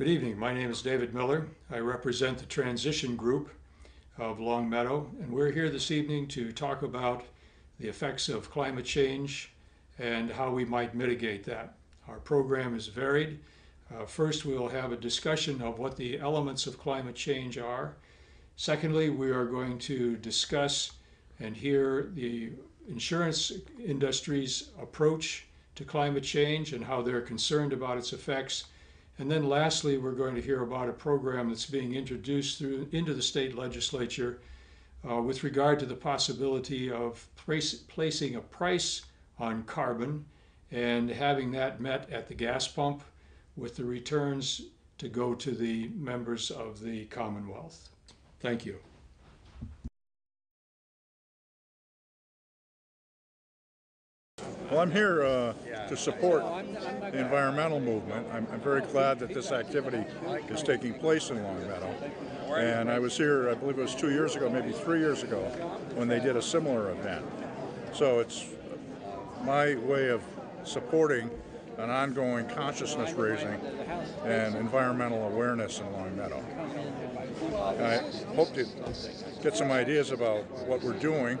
Good evening. My name is David Miller. I represent the transition group of Longmeadow, and we're here this evening to talk about the effects of climate change and how we might mitigate that. Our program is varied. First, we will have a discussion of what the elements of climate change are. Secondly, we are going to discuss and hear the insurance industry's approach to climate change and how they're concerned about its effects. And then lastly, we're going to hear about a program that's being introduced into the state legislature with regard to the possibility of placing a price on carbon and having that met at the gas pump with the returns to go to the members of the Commonwealth. Thank you. Well, I'm here to support the environmental movement. I'm very glad that this activity is taking place in Longmeadow. And I was here, I believe it was 2 years ago, maybe 3 years ago, when they did a similar event. So it's my way of supporting an ongoing consciousness raising and environmental awareness in Longmeadow. I hope to get some ideas about what we're doing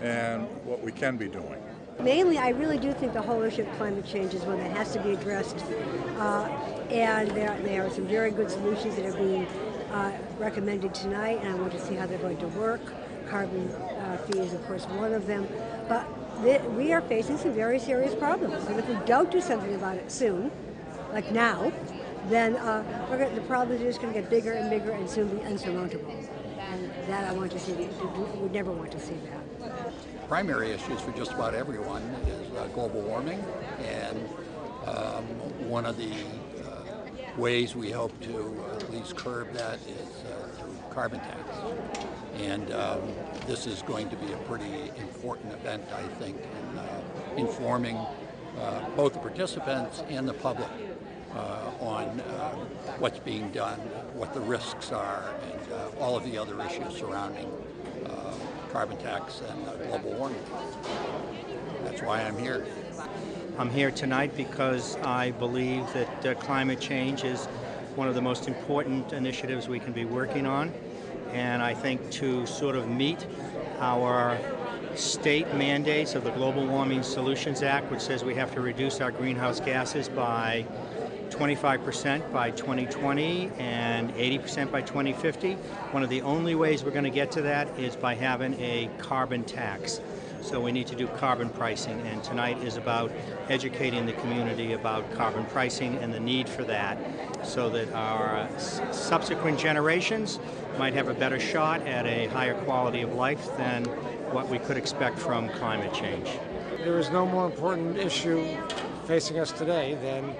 and what we can be doing. Mainly, I really do think the whole issue of climate change is one that has to be addressed, and there are some very good solutions that are being recommended tonight, and I want to see how they're going to work. Carbon fee is, of course, one of them, but we are facing some very serious problems, and if we don't do something about it soon, like now, then the problems are just going to get bigger and bigger and soon be unsurmountable. And that I want to see. We never want to see that. Primary issues for just about everyone is global warming, and one of the ways we hope to at least curb that is through carbon tax. And this is going to be a pretty important event, I think, in informing both the participants and the public on what's being done, what the risks are, and all of the other issues surrounding carbon tax and global warming. That's why I'm here. I'm here tonight because I believe that climate change is one of the most important initiatives we can be working on. And I think to sort of meet our state mandates of the Global Warming Solutions Act, which says we have to reduce our greenhouse gases by 25% by 2020 and 80% by 2050. One of the only ways we're going to get to that is by having a carbon tax. So we need to do carbon pricing, and tonight is about educating the community about carbon pricing and the need for that so that our subsequent generations might have a better shot at a higher quality of life than what we could expect from climate change. There is no more important issue facing us today than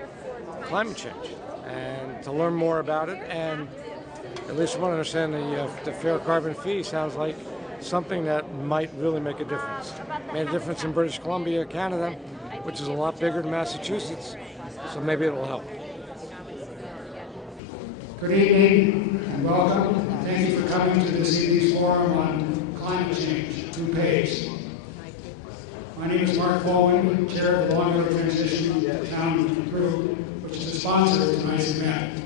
climate change, and to learn more about it, and at least I want to understand the fair carbon fee sounds like something that might really make a difference. Made a difference in British Columbia, Canada, which is a lot bigger than Massachusetts, so maybe it will help. Good evening and welcome. Thank you for coming to this evening's forum on climate change, 2 pages. My name is Mark Baldwin, Chair of the Longmeadow Transition Town Group, which is the sponsor of tonight's event.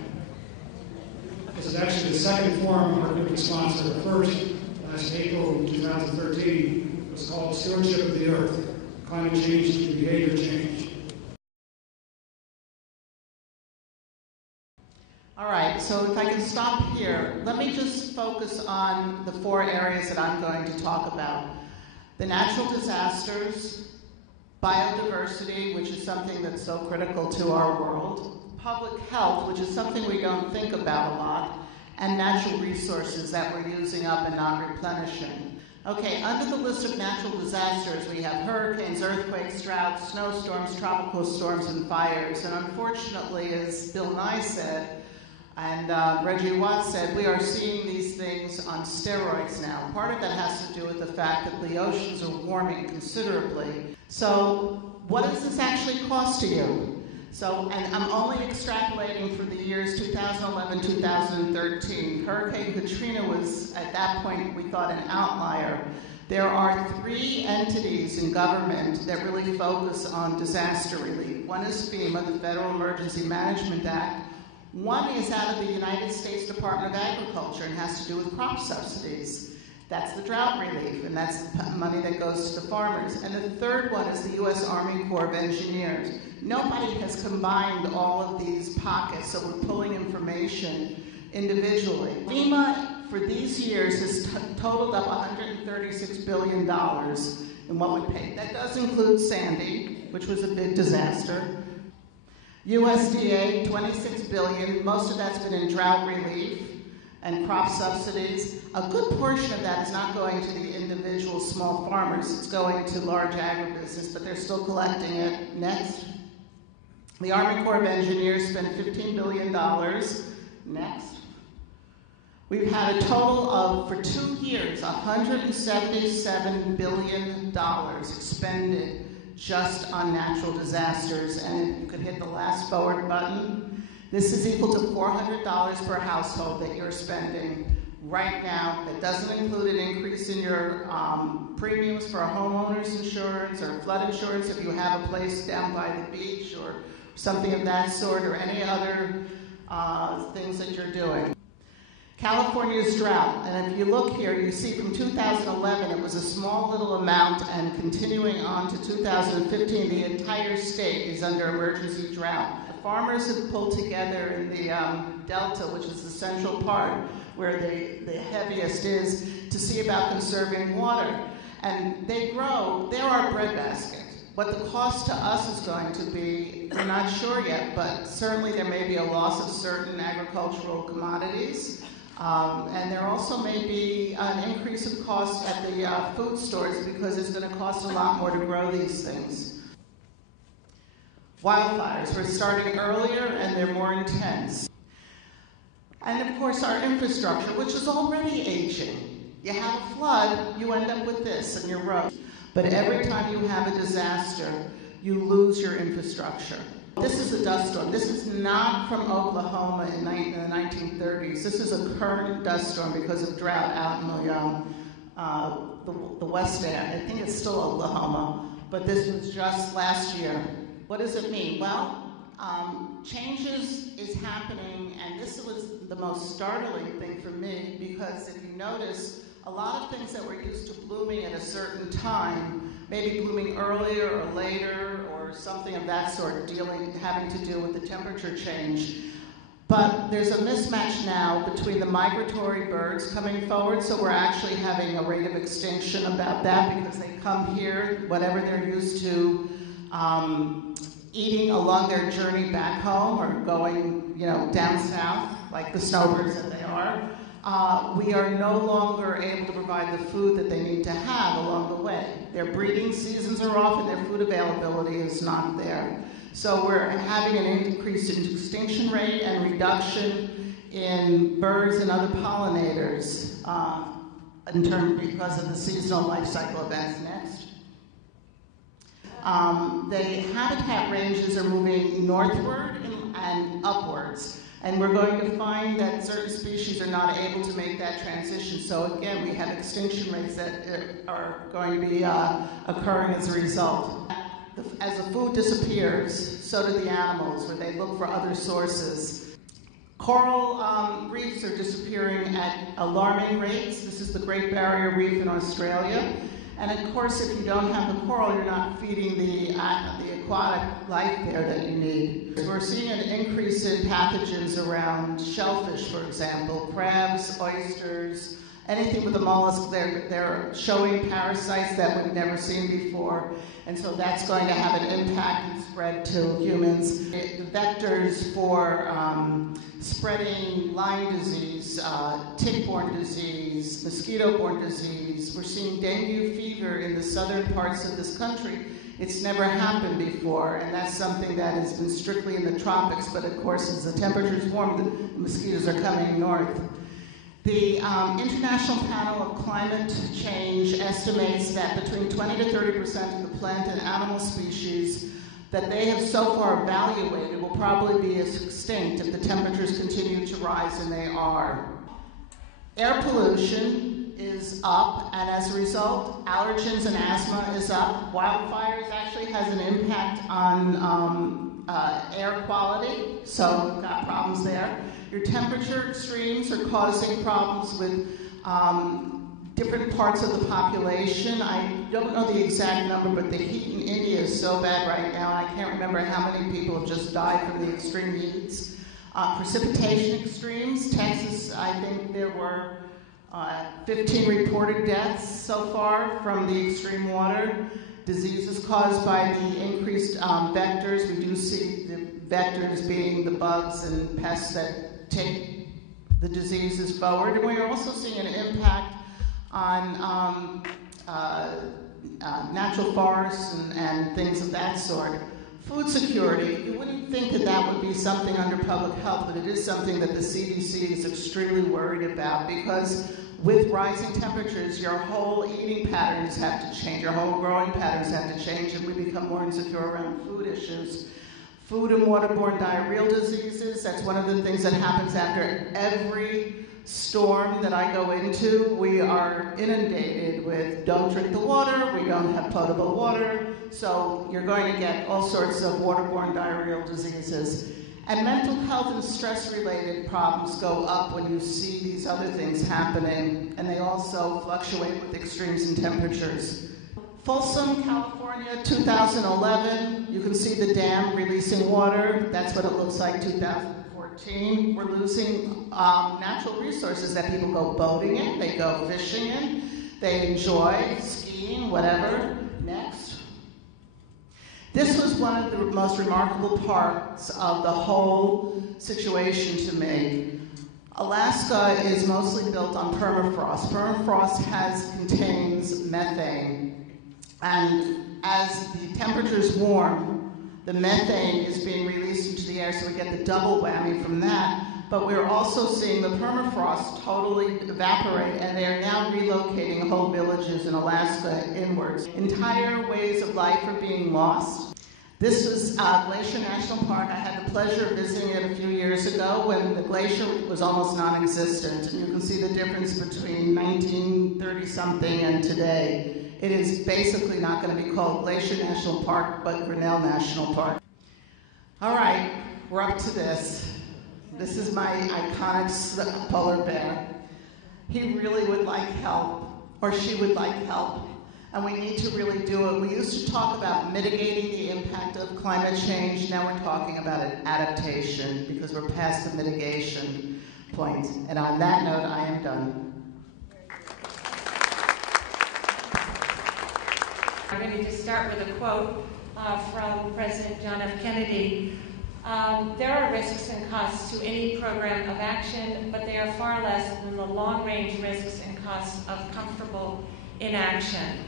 This is actually the second forum our group has sponsored. The first, last April 2013, was called Stewardship of the Earth, Climate Change and Behavior Change. All right, so if I can stop here, let me just focus on the 4 areas that I'm going to talk about. The natural disasters, biodiversity, which is something that's so critical to our world, public health, which is something we don't think about a lot, and natural resources that we're using up and not replenishing. Okay, under the list of natural disasters, we have hurricanes, earthquakes, droughts, snowstorms, tropical storms, and fires. And unfortunately, as Bill Nye said, and Reggie Watts said, we are seeing these things on steroids now. Part of that has to do with the fact that the oceans are warming considerably. So what does this actually cost to you? So, and I'm only extrapolating for the years 2011, 2013. Hurricane Katrina was, at that point, we thought an outlier. There are 3 entities in government that really focus on disaster relief. One is FEMA, the Federal Emergency Management Act. One is out of the United States Department of Agriculture and has to do with crop subsidies. That's the drought relief, and that's money that goes to the farmers. And the third one is the U.S. Army Corps of Engineers. Nobody has combined all of these pockets, so we're pulling information individually. FEMA, for these years, has totaled up $136 billion in what we paid. That does include Sandy, which was a big disaster. USDA, $26 billion. Most of that's been in drought relief and crop subsidies. A good portion of that is not going to the individual small farmers. It's going to large agribusiness, but they're still collecting it. Next. The Army Corps of Engineers spent $15 billion. Next. We've had a total of, for 2 years, $177 billion expended just on natural disasters. And if you could hit the last forward button, this is equal to $400 per household that you're spending right now. That doesn't include an increase in your premiums for a homeowner's insurance or flood insurance if you have a place down by the beach or something of that sort, or any other things that you're doing. California's drought, and if you look here, you see from 2011 it was a small little amount, and continuing on to 2015, the entire state is under emergency drought. The farmers have pulled together in the Delta, which is the central part where the heaviest is, to see about conserving water. And they grow, they're our breadbasket. What the cost to us is going to be, we're not sure yet, but certainly there may be a loss of certain agricultural commodities. And there also may be an increase of cost at the food stores because it's going to cost a lot more to grow these things. Wildfires, we're starting earlier and they're more intense. And of course our infrastructure, which is already aging. You have a flood, you end up with this in your road. But every time you have a disaster, you lose your infrastructure. This is a dust storm. This is not from Oklahoma in the 1930s. This is a current dust storm because of drought out in the west end. I think it's still Oklahoma, but this was just last year. What does it mean? Well, changes is happening, and this was the most startling thing for me because if you notice, a lot of things that were used to blooming at a certain time may be blooming earlier or later or something of that sort, having to do with the temperature change. But there's a mismatch now between the migratory birds coming forward, so we're actually having a rate of extinction about that because they come here, whatever they're used to eating along their journey back home or going, down south, like the snowbirds that they are. We are no longer able to provide the food that they need to have along the way. Their breeding seasons are off and their food availability is not there. So we're having an increase in extinction rate and reduction in birds and other pollinators because of the seasonal life cycle events. Next. The habitat ranges are moving northward and upwards. And we're going to find that certain species are not able to make that transition. So again, we have extinction rates that are going to be occurring as a result. As the food disappears, so do the animals, where they look for other sources. Coral reefs are disappearing at alarming rates. This is the Great Barrier Reef in Australia. And of course, if you don't have the coral, you're not feeding the aquatic life there that you need. We're seeing an increase in pathogens around shellfish, for example, crabs, oysters, anything with a mollusk. They're showing parasites that we've never seen before. And so that's going to have an impact and spread to humans. The vectors for spreading Lyme disease, tick-borne disease, mosquito-borne disease. We're seeing dengue fever in the southern parts of this country. It's never happened before, and that's something that has been strictly in the tropics, but of course as the temperatures warm, the mosquitoes are coming north. The International Panel of Climate Change estimates that between 20 to 30% of the plant and animal species that they have so far evaluated will probably be extinct if the temperatures continue to rise, and they are. Air pollution is up, and as a result, allergens and asthma is up. Wildfires actually has an impact on air quality, so we've got problems there. Your temperature extremes are causing problems with different parts of the population. I don't know the exact number, but the heat in India is so bad right now, I can't remember how many people have just died from the extreme heats. Precipitation extremes. Texas, I think there were 15 reported deaths so far from the extreme water. Diseases caused by the increased vectors. We do see the vectors being the bugs and pests that take the diseases forward. And we're also seeing an impact on natural forests and things of that sort. Food security, you wouldn't think that that would be something under public health, but it is something that the CDC is extremely worried about, because with rising temperatures, your whole eating patterns have to change, your whole growing patterns have to change, and we become more insecure around food issues. Food and waterborne diarrheal diseases, that's one of the things that happens after every storm that I go into. We are inundated with don't drink the water, we don't have potable water, so you're going to get all sorts of waterborne diarrheal diseases. And mental health and stress-related problems go up when you see these other things happening, and they also fluctuate with extremes in temperatures. Folsom, California, 2011, you can see the dam releasing water. That's what it looks like 2014. We're losing natural resources that people go boating in, they go fishing in, they enjoy skiing, whatever. Next. This was one of the most remarkable parts of the whole situation to me. Alaska is mostly built on permafrost. Permafrost contains methane, and as the temperatures warm, the methane is being released into the air, so we get the double whammy from that. But we're also seeing the permafrost totally evaporate, and they are now relocating whole villages in Alaska inwards. Entire ways of life are being lost. This was Glacier National Park. I had the pleasure of visiting it a few years ago when the glacier was almost non-existent. And you can see the difference between 1930-something and today. It is basically not going to be called Glacier National Park, but Grinnell National Park. All right, we're up to this. This is my iconic polar bear. He really would like help, or she would like help, and we need to really do it. We used to talk about mitigating the impact of climate change. Now we're talking about an adaptation, because we're past the mitigation point. And on that note, I am done. I'm going to start with a quote from President John F. Kennedy. There are risks and costs to any program of action, but they are far less than the long-range risks and costs of comfortable inaction.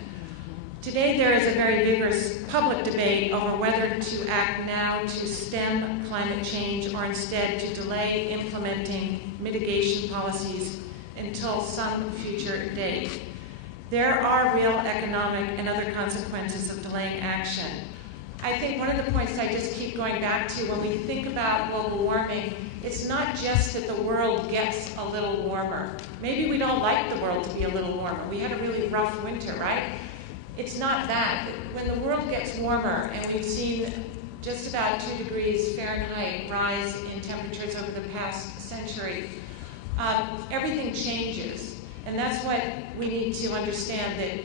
Today there is a very vigorous public debate over whether to act now to stem climate change or instead to delay implementing mitigation policies until some future date. There are real economic and other consequences of delaying action. I think one of the points I just keep going back to when we think about global warming, it's not just that the world gets a little warmer. Maybe we don't like the world to be a little warmer. We had a really rough winter, right? It's not that. When the world gets warmer, and we've seen just about 2 degrees Fahrenheit rise in temperatures over the past century, everything changes. And that's what we need to understand, that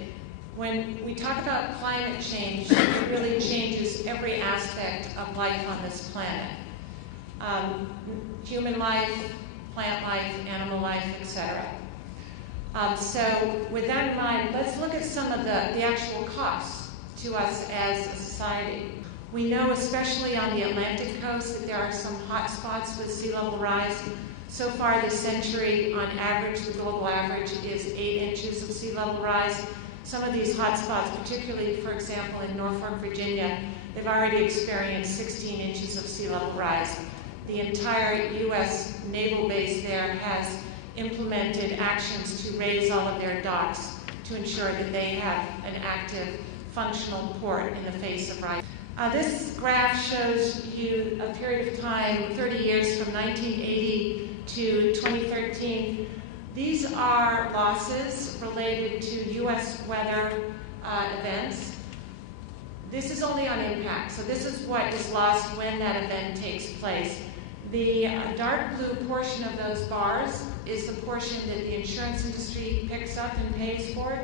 when we talk about climate change, it really changes every aspect of life on this planet. Human life, plant life, animal life, etc. So with that in mind, let's look at some of the actual costs to us as a society. We know, especially on the Atlantic coast, that there are some hot spots with sea level rise. So far this century, on average, the global average is 8 inches of sea level rise. Some of these hot spots, particularly, for example, in Norfolk, Virginia, they've already experienced 16 inches of sea level rise. The entire U.S. naval base there has implemented actions to raise all of their docks to ensure that they have an active, functional port in the face of rise. This graph shows you a period of time, 30 years from 1980 to 2013. These are losses related to U.S. weather events. This is only on impact, so this is what is lost when that event takes place. The dark blue portion of those bars is the portion that the insurance industry picks up and pays for.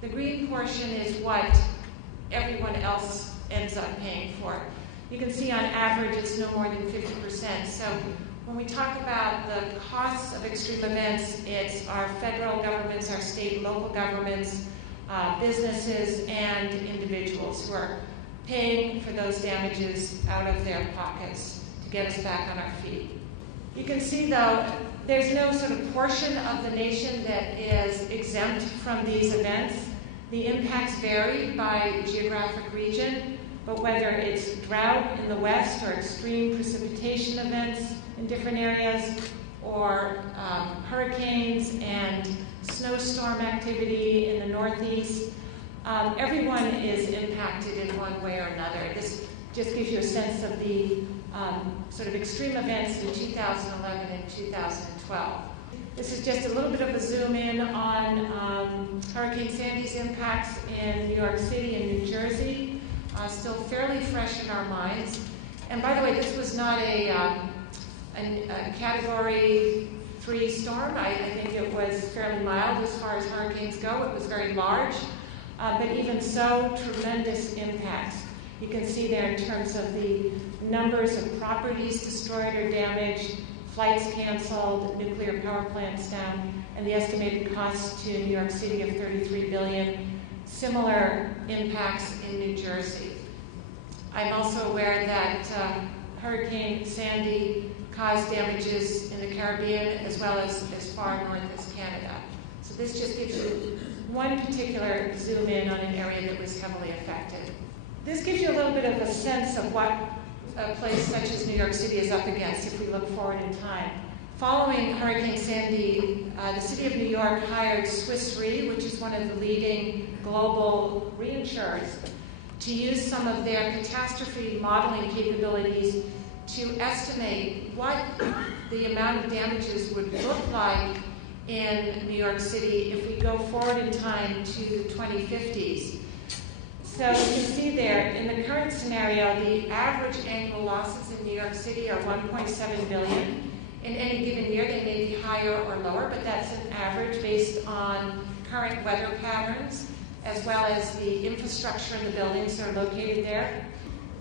The green portion is what everyone else ends up paying for. You can see on average it's no more than 50%. So when we talk about the costs of extreme events, it's our federal governments, our state and local governments, businesses, and individuals who are paying for those damages out of their pockets to get us back on our feet. You can see, though, there's no sort of portion of the nation that is exempt from these events. The impacts vary by geographic region, but whether it's drought in the west or extreme precipitation events in different areas, or hurricanes and snowstorm activity in the northeast, everyone is impacted in one way or another. This just gives you a sense of the sort of extreme events in 2011 and 2012. This is just a little bit of a zoom in on Hurricane Sandy's impacts in New York City and New Jersey, still fairly fresh in our minds. And by the way, this was not a Category 3 storm. I think it was fairly mild as far as hurricanes go. It was very large, but even so, tremendous impacts. You can see there in terms of the numbers of properties destroyed or damaged, flights canceled, nuclear power plants down, and the estimated cost to New York City of $33 billion. Similar impacts in New Jersey. I'm also aware that Hurricane Sandy caused damages in the Caribbean as well as far north as Canada. So this just gives you one particular zoom in on an area that was heavily affected. This gives you a little bit of a sense of what a place such as New York City is up against if we look forward in time. Following Hurricane Sandy, the City of New York hired Swiss Re, which is one of the leading global reinsurers, to use some of their catastrophe modeling capabilities to estimate what the amount of damages would look like in New York City if we go forward in time to the 2050s. So you can see there, in the current scenario, the average annual losses in New York City are $1.7 billion. In any given year, they may be higher or lower, but that's an average based on current weather patterns, as well as the infrastructure in the buildings that are located there.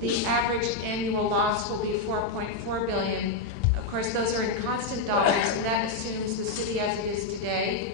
The average annual loss will be $4.4 billion. Of course, those are in constant dollars, and that assumes the city as it is today